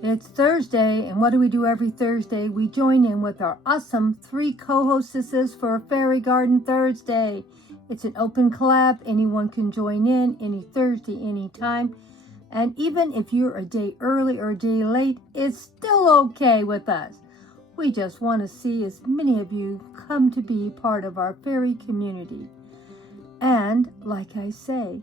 It's Thursday, and what do we do every Thursday? We join in with our awesome 3 co-hostesses for Fairy Garden Thursday. It's an open collab. Anyone can join in any Thursday, anytime. And even if you're a day early or a day late, it's still okay with us. We just want to see as many of you come to be part of our fairy community. And like I say,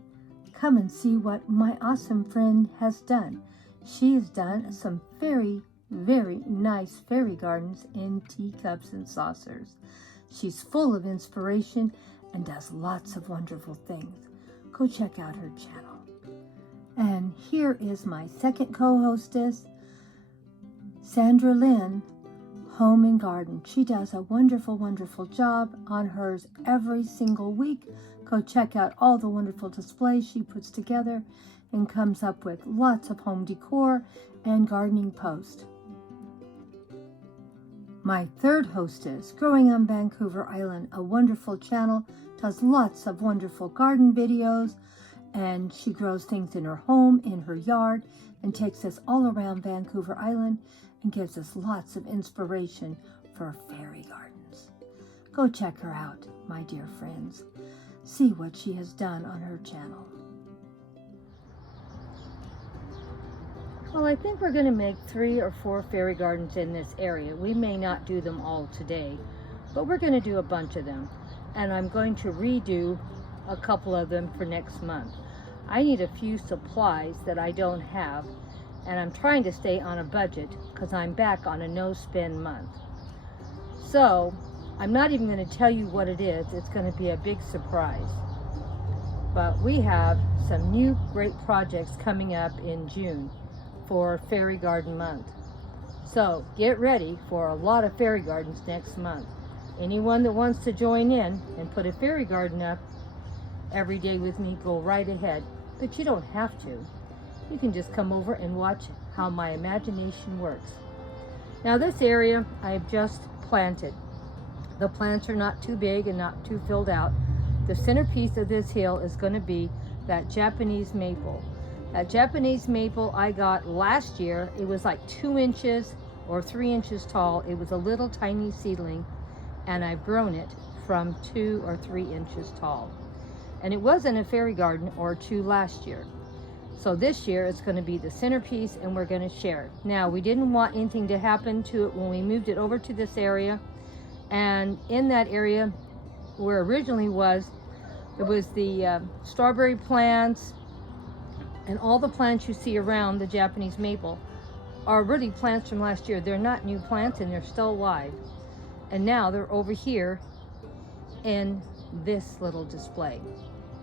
come and see what my awesome friend has done. She has done some very, very nice fairy gardens in teacups and saucers. She's full of inspiration and does lots of wonderful things. Go check out her channel. And here is my second co-hostess, Sandra Lynn, Home and Garden. She does a wonderful, wonderful job on hers every single week. Go check out all the wonderful displays she puts together and comes up with lots of home decor and gardening posts. My third hostess, Growing on Vancouver Island, a wonderful channel, does lots of wonderful garden videos, and she grows things in her home, in her yard, and takes us all around Vancouver Island and gives us lots of inspiration for fairy gardens. Go check her out, my dear friends. See what she has done on her channel. Well, I think we're going to make 3 or 4 fairy gardens in this area. We may not do them all today, but we're going to do a bunch of them. And I'm going to redo a couple of them for next month. I need a few supplies that I don't have, and I'm trying to stay on a budget because I'm back on a no-spend month. So, I'm not even going to tell you what it is. It's going to be a big surprise. But we have some new great projects coming up in June for Fairy Garden Month. So get ready for a lot of fairy gardens next month. Anyone that wants to join in and put a fairy garden up every day with me, go right ahead. But you don't have to. You can just come over and watch how my imagination works. Now this area I have just planted. The plants are not too big and not too filled out. The centerpiece of this hill is going to be that Japanese maple. That Japanese maple I got last year. It was like 2 inches or 3 inches tall. It was a little tiny seedling, and I've grown it from 2 or 3 inches tall. And it was in a fairy garden or 2 last year. So this year it's going to be the centerpiece, and we're going to share it. Now, we didn't want anything to happen to it when we moved it over to this area. And in that area where it originally was, it was the strawberry plants, and all the plants you see around the Japanese maple are really plants from last year. They're not new plants, and they're still alive. And now they're over here in this little display.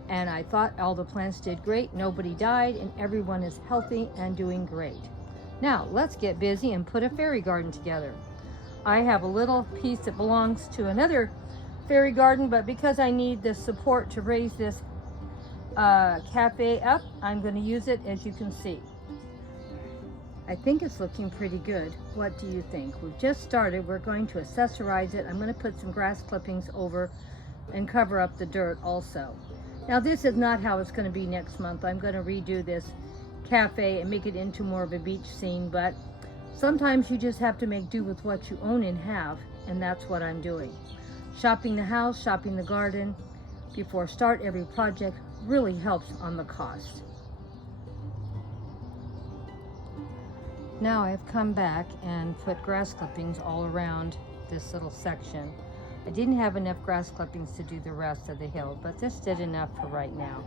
And I thought all the plants did great. Nobody died, and everyone is healthy and doing great. Now, let's get busy and put a fairy garden together. I have a little piece that belongs to another fairy garden, but because I need the support to raise this cafe up, I'm going to use it, as you can see. I think it's looking pretty good. What do you think? We've just started. We're going to accessorize it. I'm going to put some grass clippings over and cover up the dirt also. Now, this is not how it's going to be next month. I'm going to redo this cafe and make it into more of a beach scene, but sometimes you just have to make do with what you own and have, and that's what I'm doing. Shopping the house, shopping the garden before start every project really helps on the cost. Now I've come back and put grass clippings all around this little section. I didn't have enough grass clippings to do the rest of the hill, but this did enough for right now.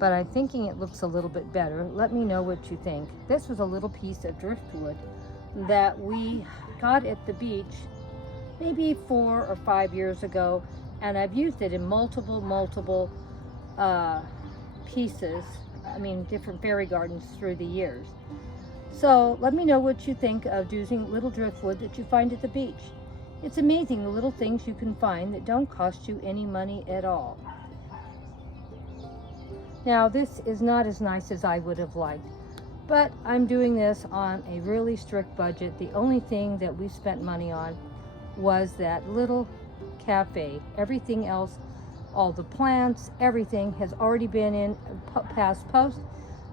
But I'm thinking it looks a little bit better. Let me know what you think. This was a little piece of driftwood that we got at the beach maybe 4 or 5 years ago, and I've used it in multiple pieces, different fairy gardens through the years. So let me know what you think of using little driftwood that you find at the beach. It's amazing the little things you can find that don't cost you any money at all. Now, this is not as nice as I would have liked, but I'm doing this on a really strict budget. The only thing that we spent money on was that little cafe. Everything else, all the plants, everything has already been in past post,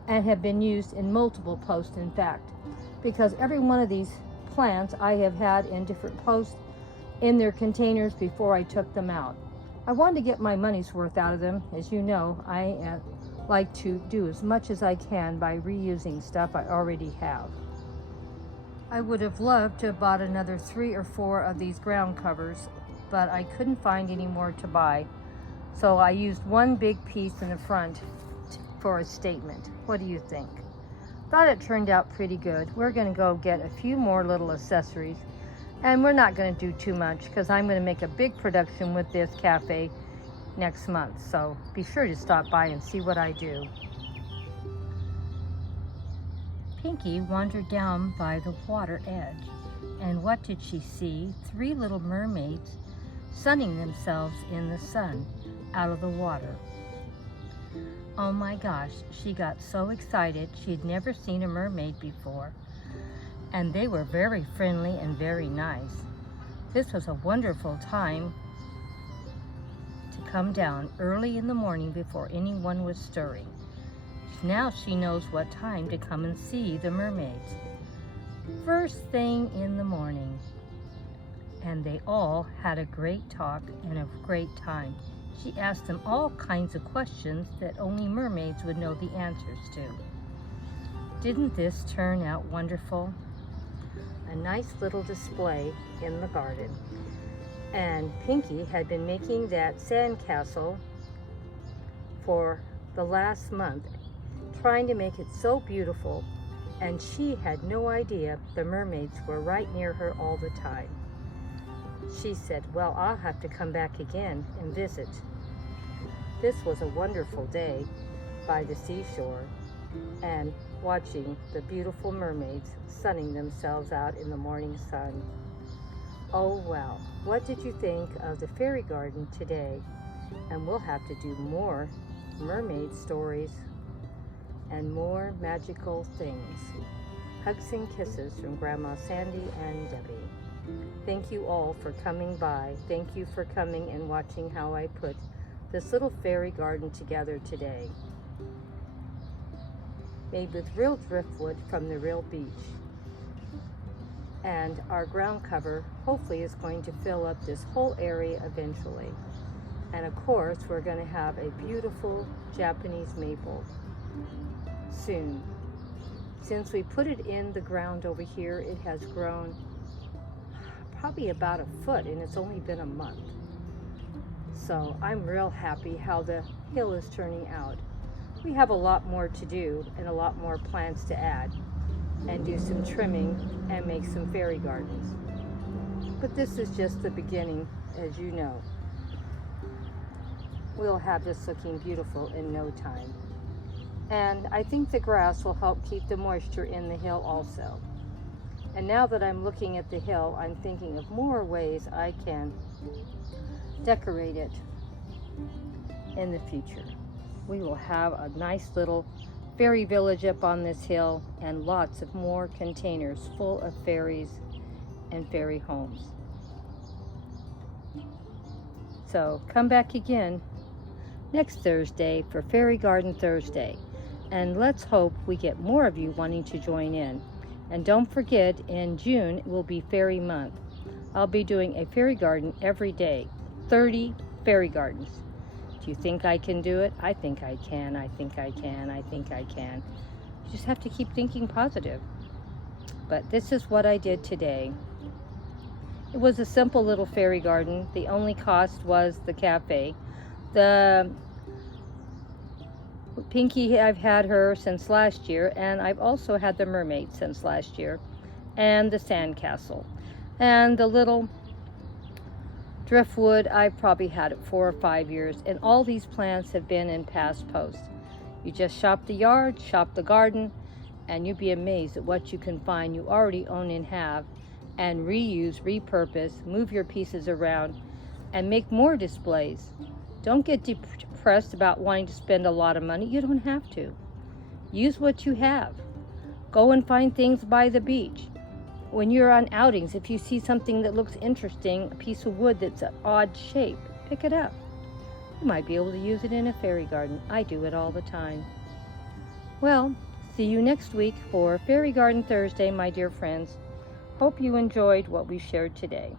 and have been used in multiple posts, in fact, because every one of these plants I have had in different posts in their containers before I took them out. I wanted to get my money's worth out of them. As you know, I like to do as much as I can by reusing stuff I already have. I would have loved to have bought another 3 or 4 of these ground covers, but I couldn't find any more to buy. So I used one big piece in the front for a statement. What do you think? Thought it turned out pretty good. We're going to go get a few more little accessories, and we're not going to do too much because I'm going to make a big production with this cafe next month. So be sure to stop by and see what I do. Pinky wandered down by the water edge, and what did she see? 3 little mermaids sunning themselves in the sun out of the water. Oh my gosh, she got so excited. She had never seen a mermaid before, and they were very friendly and very nice. This was a wonderful time to come down early in the morning before anyone was stirring. Now she knows what time to come and see the mermaids. First thing in the morning. And they all had a great talk and a great time. She asked them all kinds of questions that only mermaids would know the answers to. Didn't this turn out wonderful? A nice little display in the garden. And Pinky had been making that sandcastle for the last month, trying to make it so beautiful, and she had no idea the mermaids were right near her all the time. She said, well, I'll have to come back again and visit. This was a wonderful day by the seashore and watching the beautiful mermaids sunning themselves out in the morning sun. Oh well, what did you think of the fairy garden today? And we'll have to do more mermaid stories and more magical things. Hugs and kisses from Grandma Sandy and Debbie. Thank you all for coming by. Thank you for coming and watching how I put this little fairy garden together today. Made with real driftwood from the real beach. And our ground cover hopefully is going to fill up this whole area eventually. And of course, we're going to have a beautiful Japanese maple soon. Since we put it in the ground over here, it has grown probably about 1 foot, and it's only been a month. So I'm real happy how the hill is turning out. We have a lot more to do and a lot more plants to add and do some trimming and make some fairy gardens. But this is just the beginning, as you know. We'll have this looking beautiful in no time. And I think the grass will help keep the moisture in the hill also. And now that I'm looking at the hill, I'm thinking of more ways I can decorate it in the future. We will have a nice little fairy village up on this hill and lots of more containers full of fairies and fairy homes. So come back again next Thursday for Fairy Garden Thursday. And let's hope we get more of you wanting to join in. And don't forget, in June, it will be Fairy Month. I'll be doing a fairy garden every day. 30 fairy gardens. Do you think I can do it? I think I can. I think I can. I think I can. You just have to keep thinking positive. But this is what I did today. It was a simple little fairy garden. The only cost was the cafe. The Pinky, I've had her since last year, and I've also had the mermaid since last year, and the sandcastle. And the little driftwood, I've probably had it 4 or 5 years, and all these plants have been in past posts. You just shop the yard, shop the garden, and you'd be amazed at what you can find you already own and have, and reuse, repurpose, move your pieces around, and make more displays. Don't get depressed about wanting to spend a lot of money. You don't have to. Use what you have. Go and find things by the beach. When you're on outings, if you see something that looks interesting, a piece of wood that's an odd shape, pick it up. You might be able to use it in a fairy garden. I do it all the time. Well, see you next week for Fairy Garden Thursday, my dear friends. Hope you enjoyed what we shared today.